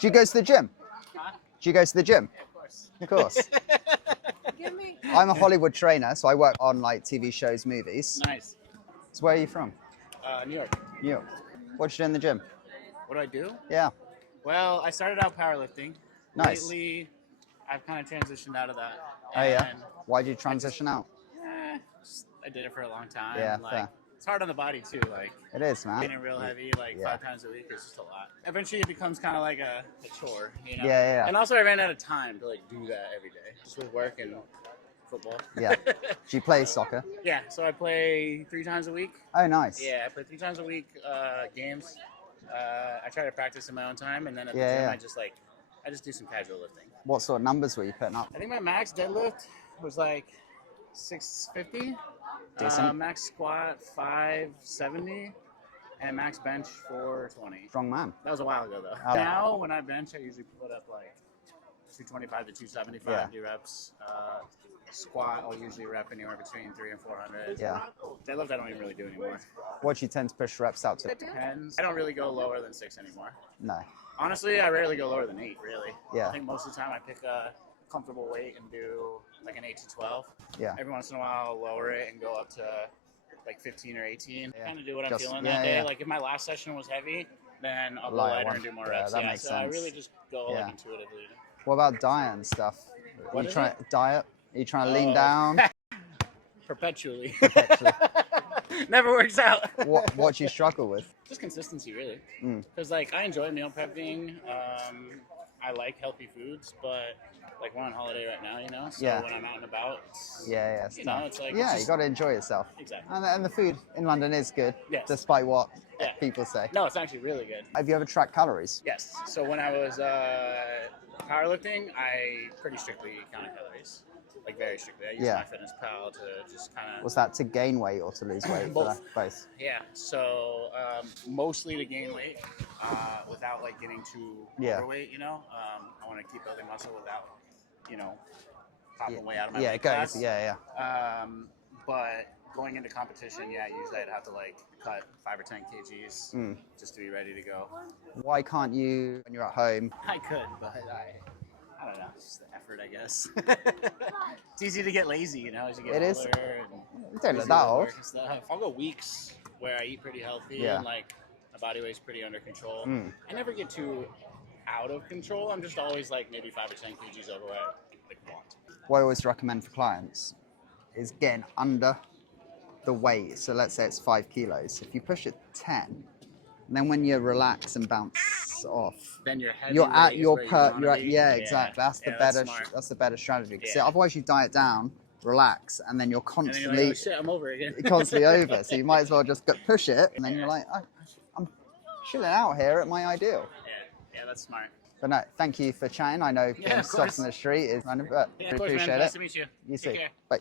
Do you go to the gym? Do you go to the gym? Yeah, of course. Of course. I'm a Hollywood trainer, so I work on like TV shows, movies. Nice. So where are you from? New York. New York. What you do in the gym? What do I do? Yeah. Well, I started out powerlifting. Nice. Lately, I've kind of transitioned out of that. Oh yeah. And, Why did you transition out? I did it for a long time. Yeah, like, fair. it's hard on the body too. Like It is, man. getting real heavy, like Yeah. 5 times a week is just a lot. Eventually, it becomes kind of like a chore, you know. Yeah. And also, I ran out of time to like do that every day, just with work and football. Yeah. Do you play soccer? Yeah. So I play 3 times a week. Oh, nice. Yeah, I play 3 times a week games. I try to practice in my own time, and then at the Yeah, gym, yeah. I just do some casual lifting. What sort of numbers were you putting up? I think my max deadlift was like 650. Decent. Max squat 570, and max bench 420. Strong man. That was a while ago though. Oh. Now when I bench, I usually put up like 225 to 275 Yeah. D reps. Squat, I'll usually rep anywhere between 300 and 400. Yeah. Deadlift, I don't even really do anymore. What do you tend to push reps out to? It depends. I don't really go lower than 6 anymore. No. Honestly, I rarely go lower than 8, really. Yeah. I think most of the time I pick a comfortable weight and do like an 8 to 12. Yeah. Every once in a while, I'll lower it and go up to like 15 or 18. Yeah. Kind of do what I'm Just- feeling yeah, that day. yeah. Like if my last session was heavy, then I'll go Lighter lighter one. and do more Yeah, reps. that makes so I sense. really just go Yeah. like intuitively. What about diet and stuff? What you is trying diet? Are you trying to lean Oh. down? Perpetually. Perpetually. Never works out. What do you struggle with? Just consistency, really. Mm. Because like I enjoy meal prepping. I like healthy foods, but like we're on holiday right now, you know. So Yeah. when I'm out and about, it's, Yeah. you know, it's like yeah, it's you just- got to enjoy yourself. Exactly. And the food in London is good, Yes. despite what Yeah. people say. No, it's actually really good. Have you ever tracked calories? Yes. So when I was powerlifting, I pretty strictly counted calories, like very strictly. I used Yeah. MyFitnessPal to just kind of. Was that to gain weight or to lose weight? Both. Both. Yeah. So mostly to gain weight, without like getting too Yeah. overweight. You know, I want to keep building muscle without, you know, popping weight out of my Yeah, weight it goes. class. Yeah. But going into competition, yeah, usually I'd have to like cut 5 or 10 kgs Mm. just to be ready to go. Why can't you, when you're at home? I could, but I don't know. It's just the effort, I guess. It's easy to get lazy, you know, as you get It is. older. And You don't look busy that with old. work and stuff. I'll go weeks where I eat pretty healthy Yeah. and like my body weight's pretty under control. Mm. I never get too out of control. I'm just always like maybe 5 or 10 kgs over what I like want. What I always recommend for clients is getting under the weight. So let's say it's 5 kilos. If you push it 10, and then when you relax and bounce off, Then your heavy you're at weight is your where you per. wanna You're at, be. yeah, exactly. That's the Yeah, better. smart. That's the better strategy. Because Yeah. otherwise, you diet down, relax, and then you're And then you're constantly, like, oh shit, I'm over again. constantly over. So you might as well just push it, and then Yeah. you're like, I'm chilling out here at my ideal. Yeah, that's smart. But no, thank you for chatting. I know Yeah, getting of stopped course. on the street is random, but Yeah, we of course, man. appreciate Nice it. to meet you. You Take too. care. Bye.